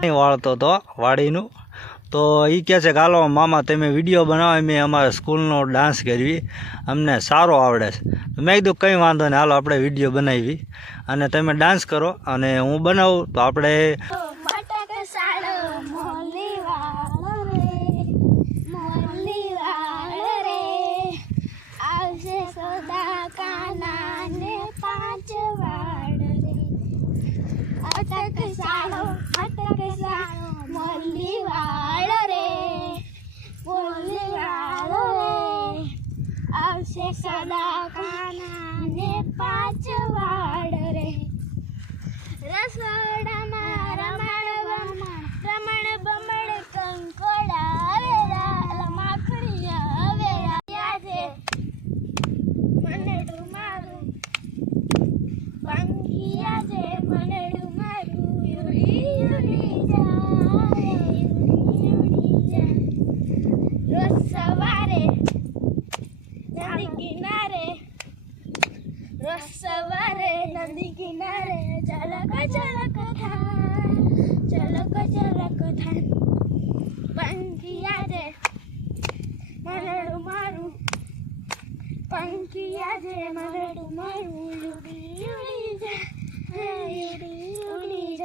નહીં વાળતો તો વાડીનું. તો એ કહે છે કે, હાલો મામા, તમે વીડિયો બનાવો. મેં અમારા સ્કૂલનો ડાન્સ કરવી અમને સારો આવડે છે. મેં કીધું, કંઈ વાંધો નહીં, હાલો આપણે વીડિયો બનાવી. અને તમે ડાન્સ કરો અને હું બનાવું. તો આપણે આવશે સદા કાના ને પાંચ વાડ રે રસોડામાં રમણ બમણ રમણ બમણ કંકોડા આવેલા માખણીયા આવેલા યાદ મને મનડું મારું પંખિયા છે મનડું નદી કિનારે ચલક ચલક કથા ચલક ચલક થાય પંખિયા છે મરડું મારું પંખિયા છે મરડું મારું ઉડી ઉડી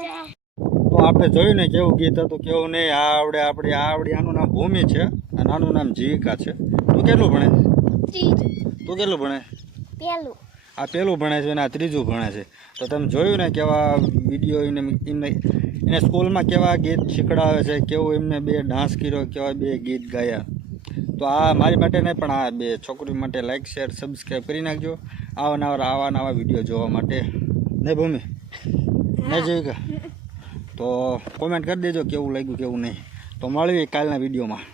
તો આપણે જોયું ને કેવું ગીત હતું કેવું નહીં આ આવડે આપણે આ આવડે આનું નામ ભૂમિ છે અને આનું નામ જીવિકા છે. તું કેટલું ભણે? તું કેટલું ભણે? પેલું. આ પહેલું ભણે છે અને આ ત્રીજું ભણે છે. તો તમે જોયું ને કેવા વીડિયો એને એમને એને સ્કૂલમાં કેવા ગીત શીખડાવે છે કેવું એમને બે ડાન્સ કર્યો કેવા બે ગીત ગાયા. તો આ મારી માટે નહીં પણ આ બે છોકરી માટે લાઇક શેર સબસ્ક્રાઈબ કરી નાખજો. આવા નવા આવા નવા વીડિયો જોવા માટે. નહીં ભૂમિ? નહીં જોયું તો કોમેન્ટ કરી દેજો કેવું લાગ્યું કેવું નહીં. તો મળવી કાલના વિડીયોમાં